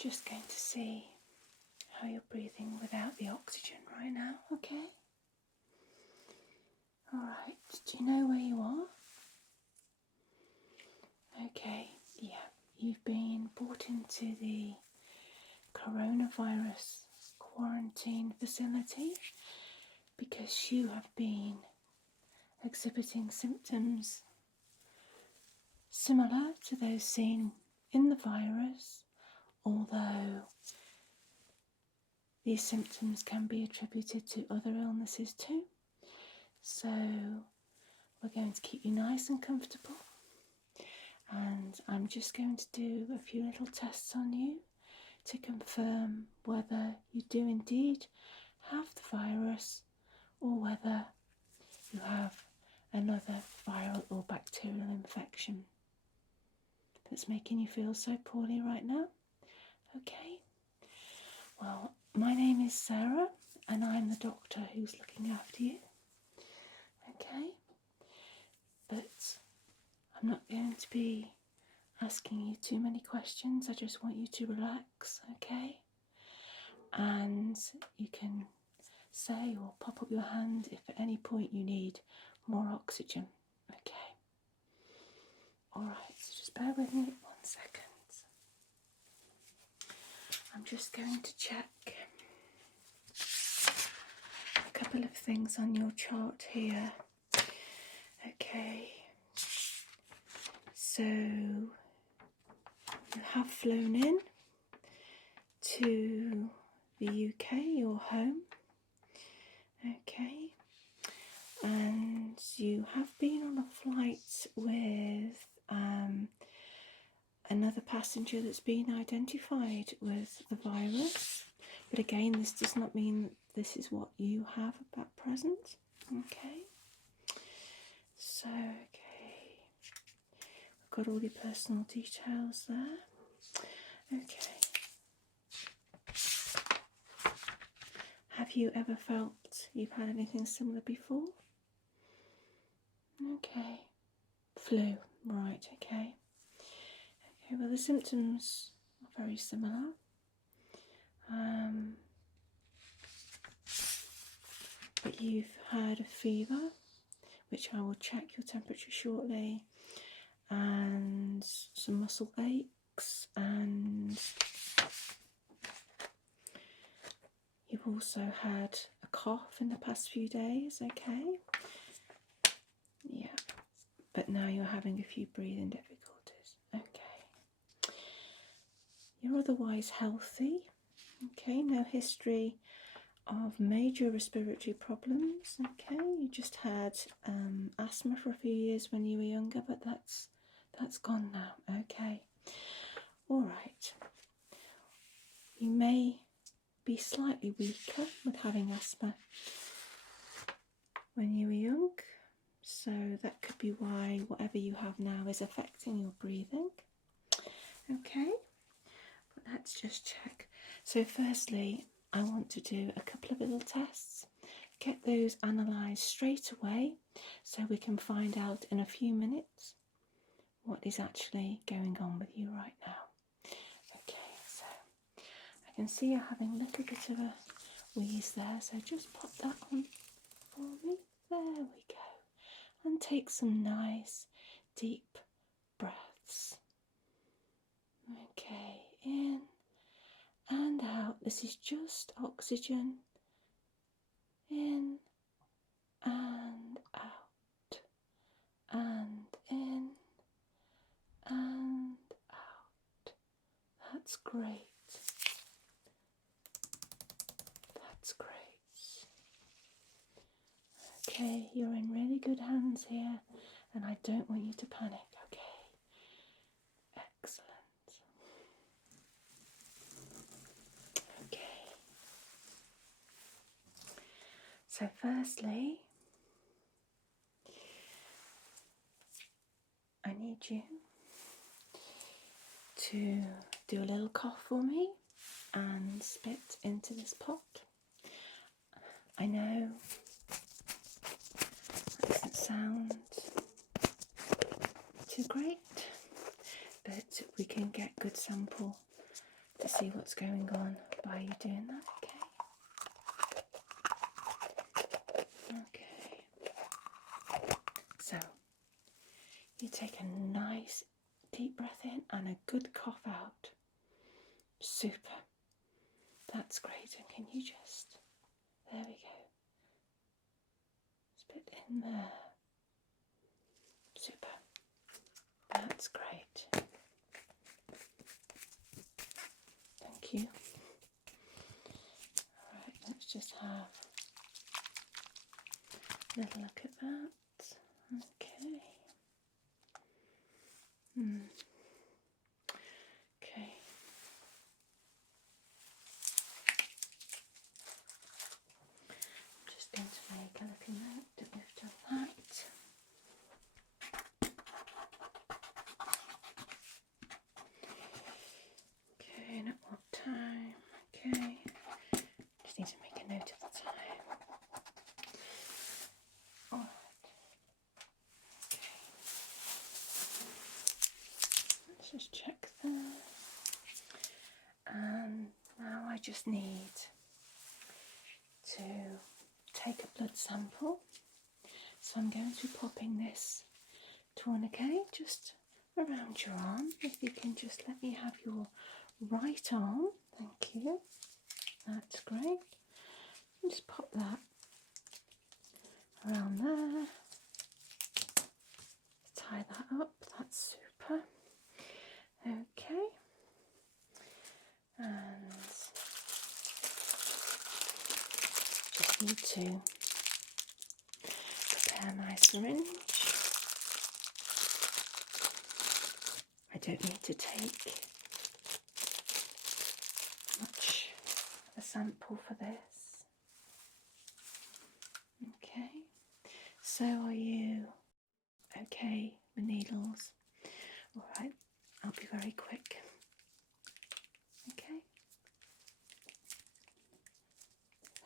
just going to see how you're breathing without the oxygen right now, okay? Alright, do you know where you are? Okay, yeah, you've been brought into the coronavirus quarantine facility because you have been exhibiting symptoms similar to those seen in the virus, although these symptoms can be attributed to other illnesses too. So we're going to keep you nice and comfortable, and I'm just going to do a few little tests on you to confirm whether you do indeed have the virus or whether you have another viral or bacterial infection that's making you feel so poorly right now. Okay, well, my name is Sarah and I'm the doctor who's looking after you. Okay, but I'm not going to be asking you too many questions. I just want you to relax, okay? And you can say or pop up your hand if at any point you need more oxygen, okay? Alright, so just bear with me 1 second. I'm just going to check a couple of things on your chart here. Okay, so you have flown in to the UK, your home, okay, and you have been on a flight with another passenger that's been identified with the virus, but again, this does not mean that this is what you have at present, okay. So, okay, we've got all your personal details there. Okay. Have you ever felt you've had anything similar before? Okay. Flu, right, okay. Okay, well the symptoms are very similar. But you've had a fever, which I will check your temperature shortly, and some muscle aches, and you've also had a cough in the past few days, okay? Yeah, but now you're having a few breathing difficulties, okay. You're otherwise healthy, okay, no history of major respiratory problems, okay. You just had asthma for a few years when you were younger, but that's gone now, okay. Alright, you may be slightly weaker with having asthma when you were young, so that could be why whatever you have now is affecting your breathing, okay. But let's just check. So firstly, I want to do a couple of little tests, get those analysed straight away so we can find out in a few minutes what is actually going on with you right now. Okay, so I can see you're having a little bit of a wheeze there, so just pop that on for me. There we go. And take some nice deep breaths. Okay, in and out. This is just oxygen in and out, and in and out. That's great. That's great. Okay, you're in really good hands here, and I don't want you to panic, okay? Excellent. Okay. So firstly, I need you to do a little cough for me and spit into this pot. I know that doesn't sound too great, but we can get good sample to see what's going on by you doing that, okay? Okay. So, you take a nice deep breath in and a good cough out. Super. That's great. And can you just, there we go. Spit in there. Super. That's great. Thank you. Alright, let's just have a little look at that. Okay. Okay. I'm just going to make a little note that we've done that. Okay, and at what time? Okay. Just need to make a note of the time. Alright. Okay. Let's just check that. And now I just need to take a blood sample. So I'm going to be popping this tourniquet just around your arm. If you can just let me have your right arm. Thank you. That's great. And just pop that around there. Tie that up. That's super. Okay. And just need to prepare my syringe. I don't need to take much of a sample for this. Okay, so are you okay with needles? Alright, I'll be very quick. Okay,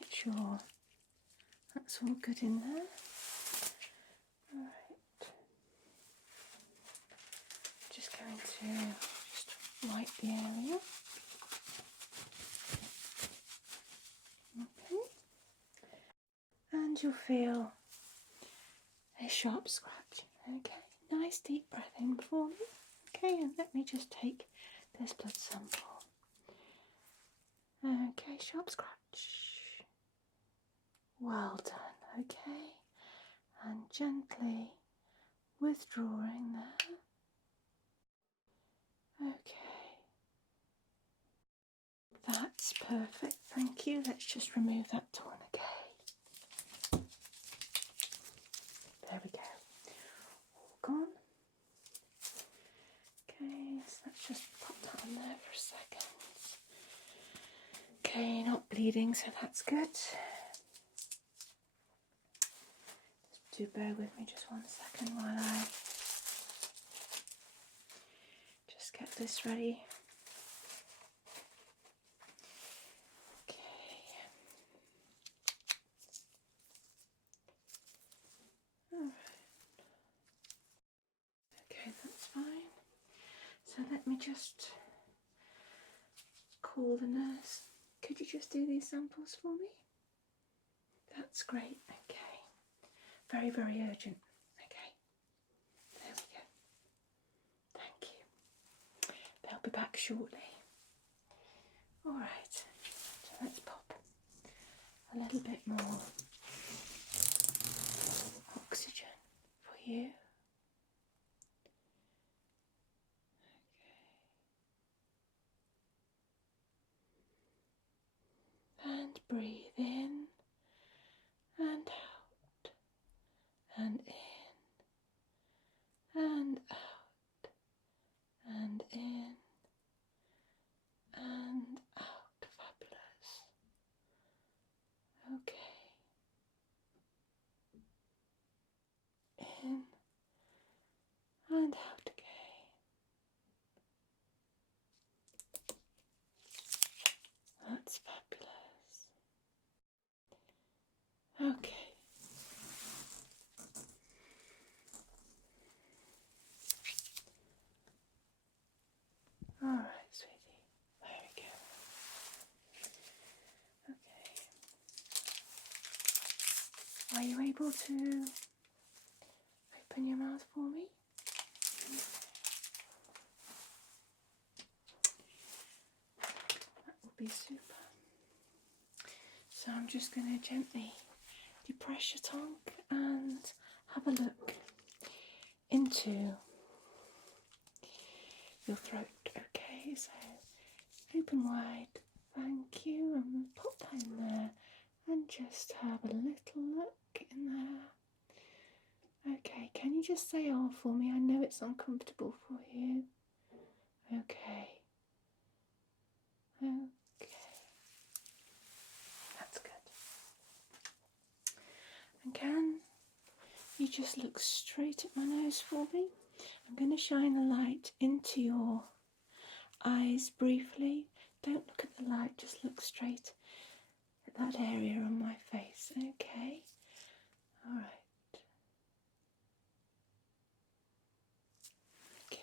make sure that's all good in there. Alright, just going to just wipe the area. Okay, and you'll feel a sharp scratch. Okay, nice deep breath in for me. Okay, and let me just take this blood sample. Okay, sharp scratch. Well done. Okay, and gently withdrawing there. Okay, that's perfect. Thank you. Let's just remove that tourniquet. There we go. All gone. Okay, so let's just pop that on there for a second. Okay, not bleeding, so that's good. Just do bear with me just 1 second while I just get this ready. Okay. Alright. Okay, that's fine. So let me just call the nurse. Could you just do these samples for me? That's great. Okay. Very, very urgent. Okay. There we go. Thank you. They'll be back shortly. Alright. So let's pop a little bit more oxygen for you. And breathe in and out and in and out and in and out. Fabulous. Okay. In and out again. That's fabulous. Are you able to open your mouth for me? That would be super. So I'm just going to gently depress your tongue and have a look into your throat. Okay, so open wide, thank you, and we'll pop that in there and just have a little look in there. Okay, can you just say "oh" for me? I know it's uncomfortable for you. Okay. Okay. That's good. And can you just look straight at my nose for me? I'm going to shine a light into your eyes briefly. Don't look at the light, just look straight at that area on my face. Okay. All right. Okay.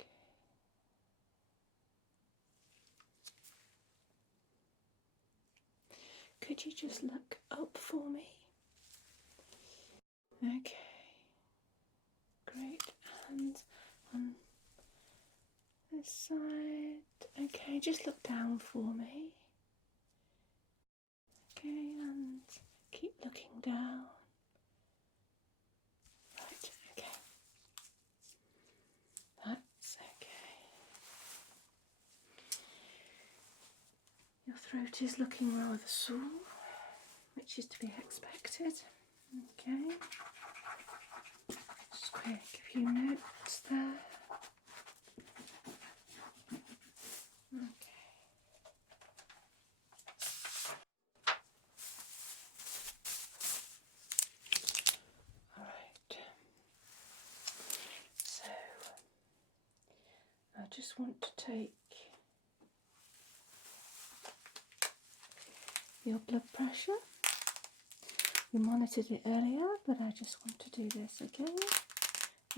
Okay. Could you just look up for me? Okay. Great. And on this side. Okay, just look down for me. Okay, and keep looking down. Right, okay. That's okay. Your throat is looking rather sore, which is to be expected. Okay. Just quick, a few notes there. Okay. Alright. So, I just want to take your blood pressure. We monitored it earlier, but I just want to do this again.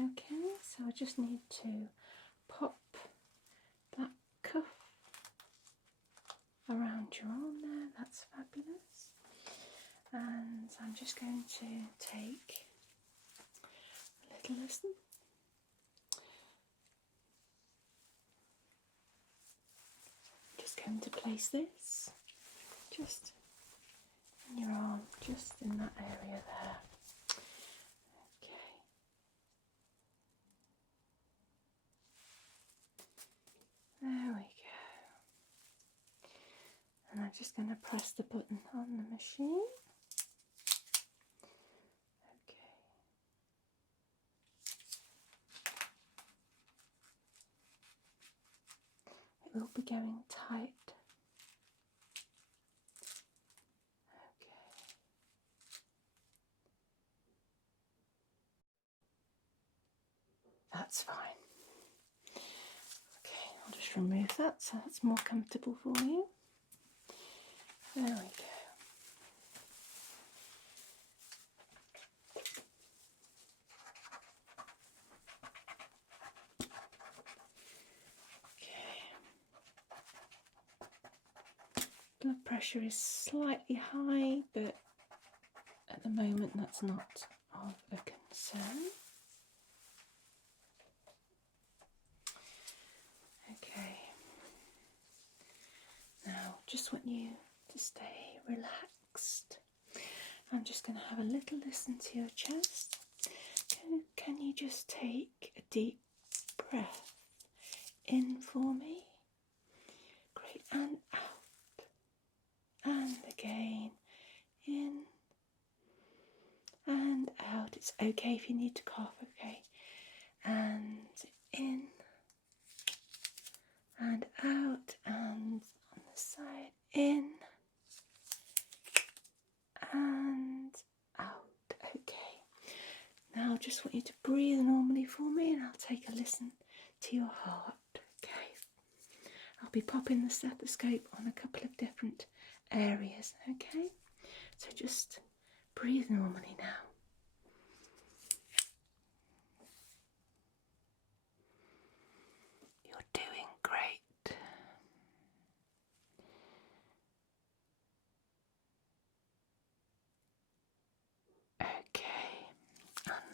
Okay, so I just need to pop that cuff around your arm there. That's fabulous. And I'm just going to take a little listen. Just going to place this just in your arm, just in that area there. Okay. There we go. And I'm just going to press the button on the machine. Okay. It will be going tight. Okay. That's fine. Okay, I'll just remove that so that's more comfortable for you. There we go. Blood pressure is slightly high, but at the moment that's not of a concern. Okay. Now, just want you to stay relaxed. I'm just going to have a little listen to your chest. Can you just take a deep breath in for me? Great, and out. And again, in and out. It's okay if you need to cough, okay? And in and out, and on the side, in and out. Okay. Now I just want you to breathe normally for me, and I'll take a listen to your heart. Okay. I'll be popping the stethoscope on a couple of different areas. Okay. So just breathe normally now. You're doing great.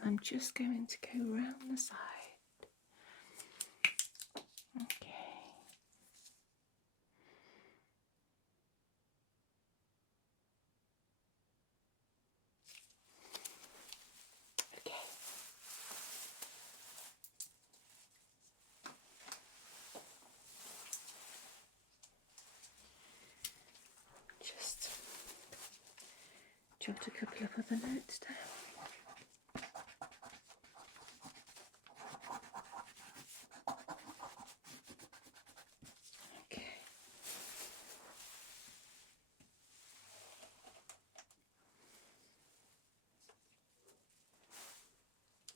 I'm just going to go round the side. Okay. Okay. Just jot a couple of other notes down. Okay.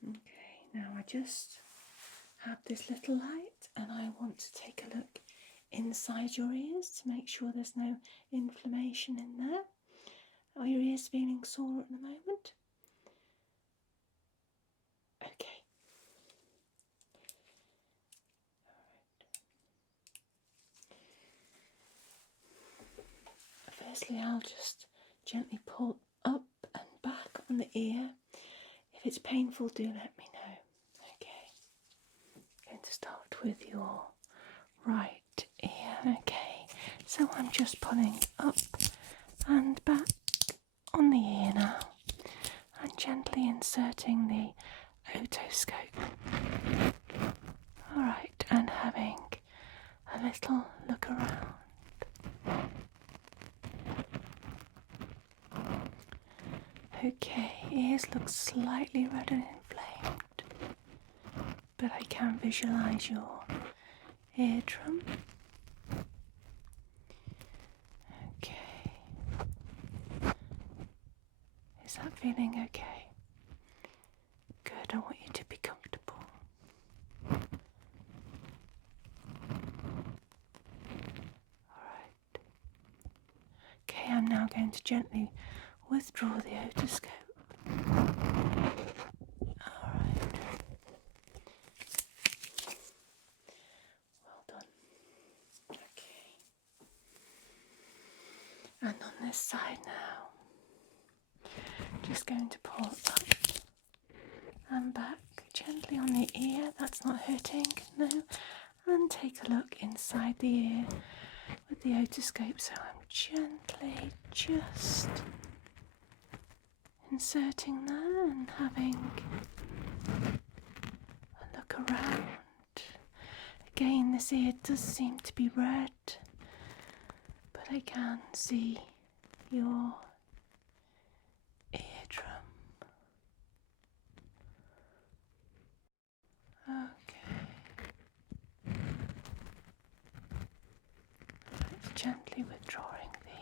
Okay, now I just have this little light and I want to take a look inside your ears to make sure there's no inflammation in there. Are your ears feeling sore at the moment? Okay. Firstly, I'll just gently pull up and back on the ear. If it's painful, do let me know. Okay. I'm going to start with your right ear. Okay. So I'm just pulling up and back on the ear now and gently inserting the otoscope. Alright, and having a little look around. Okay, ears look slightly red and inflamed, but I can visualise your eardrum. Okay. Is that feeling okay? Good, I want you to be comfortable. Alright. Okay, I'm now going to gently withdraw the otoscope. Alright. Well done. Okay. And on this side now, just going to pull up and back gently on the ear. That's not hurting, no. And take a look inside the ear with the otoscope. So I'm gently just inserting there and having a look around. Again, this ear does seem to be red, but I can see your eardrum. Okay. Right, gently withdrawing the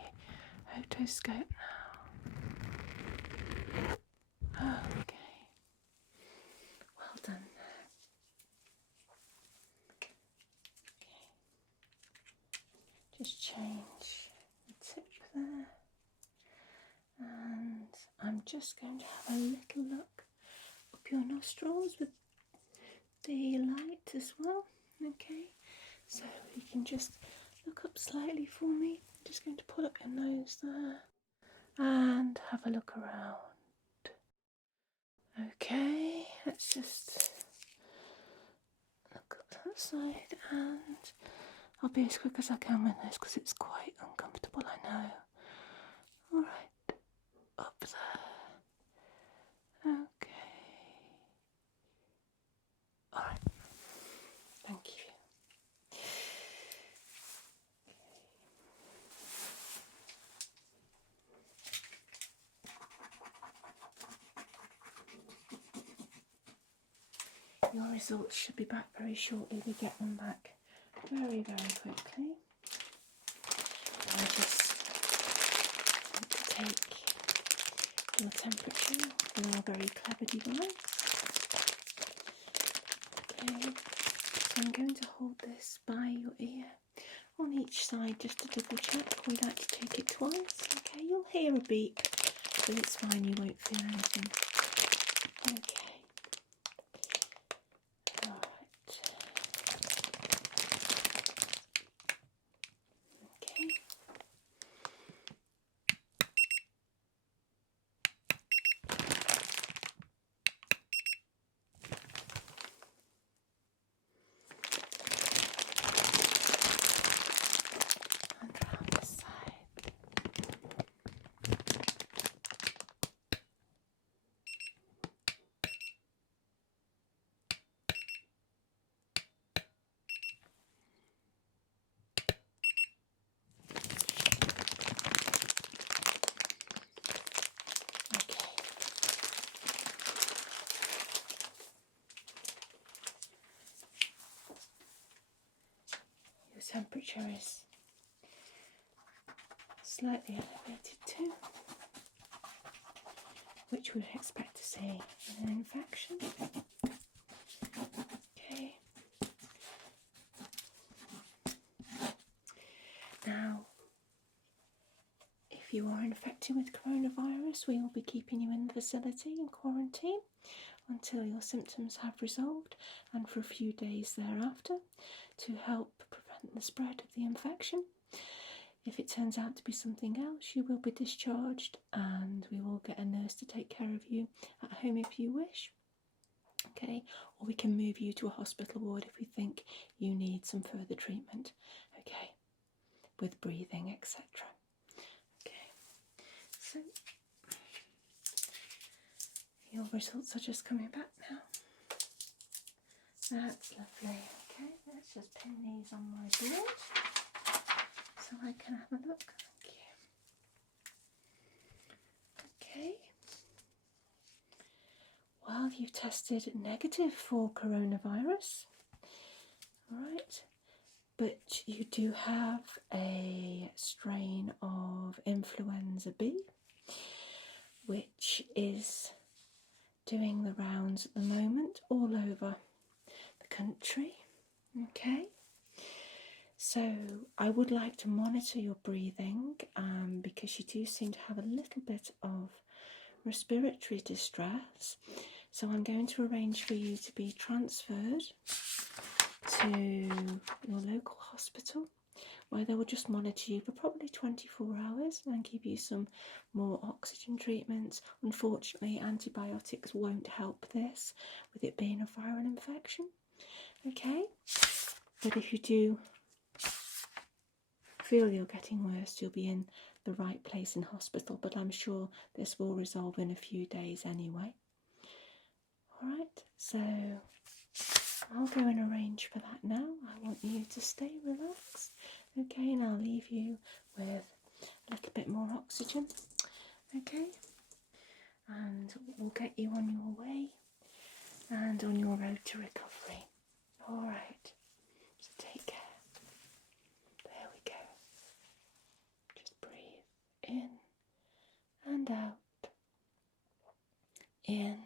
otoscope now. Okay. Well done. Okay. Just change the tip there. And I'm just going to have a little look up your nostrils with the light as well. Okay, so you can just look up slightly for me. I'm just going to pull up your nose there and have a look around. Okay, let's just look up that side, and I'll be as quick as I can with this because it's quite uncomfortable, I know. Alright, up there. Okay. Alright, thank you. Your results should be back very shortly. We get them back very, very quickly. I just want to take your temperature with our very clever device. Okay, so I'm going to hold this by your ear on each side just to double check. We like to take it twice. Okay, you'll hear a beep, but it's fine, you won't feel anything. Okay. temperature is slightly elevated too, which we would expect to see in an infection. Okay. Now, if you are infected with coronavirus, we will be keeping you in the facility in quarantine until your symptoms have resolved and for a few days thereafter to help prevent the spread of the infection. If it turns out to be something else, you will be discharged and we will get a nurse to take care of you at home if you wish. Okay, or we can move you to a hospital ward if we think you need some further treatment. Okay, with breathing, etc. Okay, so your results are just coming back now. That's lovely. Okay, let's just pin these on my board so I can have a look. Thank you. Okay. Well, you've tested negative for coronavirus. Alright. But you do have a strain of influenza B, which is doing the rounds at the moment all over the country. Okay, so I would like to monitor your breathing because you do seem to have a little bit of respiratory distress. So I'm going to arrange for you to be transferred to your local hospital where they will just monitor you for probably 24 hours and give you some more oxygen treatments. Unfortunately, antibiotics won't help this with it being a viral infection. Okay, but if you do feel you're getting worse, you'll be in the right place in hospital, but I'm sure this will resolve in a few days anyway. Alright, so I'll go and arrange for that now. I want you to stay relaxed, okay, and I'll leave you with a little bit more oxygen, okay, and we'll get you on your way and on your road to recovery. Alright, so take care. There we go. Just breathe in and out. In